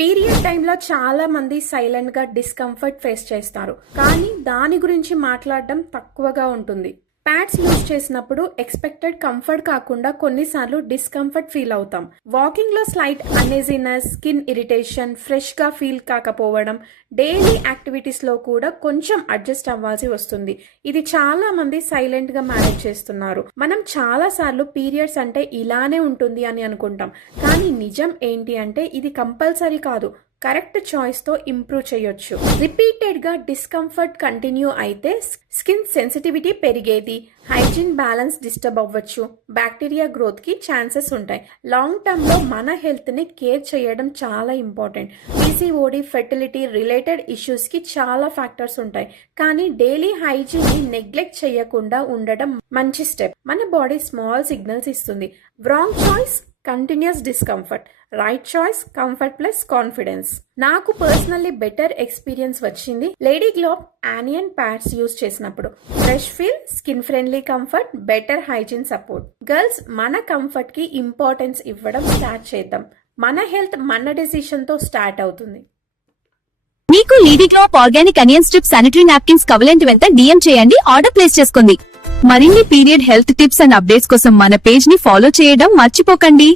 Period టైంలో చాలా మంది సైలెంట్ గా డిస్కంఫర్ట్ ఫేస్ చేస్తారు, కానీ దాని గురించి మాట్లాడడం తక్కువగా ఉంటుంది. ప్యాడ్స్ యూజ్ చేసినప్పుడు ఎక్స్పెక్టెడ్ కంఫర్ట్ కాకుండా కొన్నిసార్లు డిస్కంఫర్ట్ ఫీల్ అవుతాం. వాకింగ్ లో slight uneasiness, skin irritation, fresh గా ఫీల్ కాకపోవడం, డైలీ యాక్టివిటీస్ లో కూడా కొంచెం అడ్జస్ట్ అవ్వాల్సి వస్తుంది. ఇది చాలా మంది సైలెంట్ గా మేనేజ్ చేస్తున్నారు. మనం చాలా సార్లు పీరియడ్స్ అంటే ఇలానే ఉంటుంది అని అనుకుంటాం, కానీ నిజం ఏంటి అంటే ఇది కంపల్సరీ కాదు. కరెక్ట్ చాయిస్ తో ఇంప్రూవ్ చేయొచ్చు. రిపీటెడ్ గా డిస్కంఫర్ట్ కంటిన్యూ అయితే స్కిన్ సెన్సిటివిటీ పెరిగేది, హైజీన్ బ్యాలెన్స్ డిస్టర్బ్ అవ్వచ్చు, బ్యాక్టీరియా గ్రోత్ కి ఛాన్సెస్ ఉంటాయి. లాంగ్ టర్మ్ లో మన హెల్త్ ని కేర్ చేయడం చాలా important. PCOD, fertility related issues కి చాలా ఫ్యాక్టర్స్ ఉంటాయి, కానీ డైలీ హైజీన్ ని నెగ్లెక్ట్ చేయకుండా ఉండడం మంచి స్టెప్. మన బాడీ స్మాల్ సిగ్నల్స్ ఇస్తుంది. Wrong choice continuous discomfort, right choice comfort plus confidence. నాకు పర్సనల్లీ బెటర్ ఎక్స్పీరియన్స్ వచ్చింది Lady Globe onion pads use చేసినప్పుడు. Fresh feel, skin friendly comfort, better hygiene support. Girls, మన comfort కి importance ఇవ్వడం start చేద్దాం. మన health మన డెసిషన్ తో స్టార్ట్ అవుతుంది. మీకు Lady Globe organic onion strip sanitary napkins కావాలంటే వెంట డిఎం చేయండి, ఆర్డర్ ప్లేస్ చేసుకోండి. మరిన్ని period health tips and updates కోసం మన పేజ్ ని ఫాలో చేయడం మర్చిపోకండి.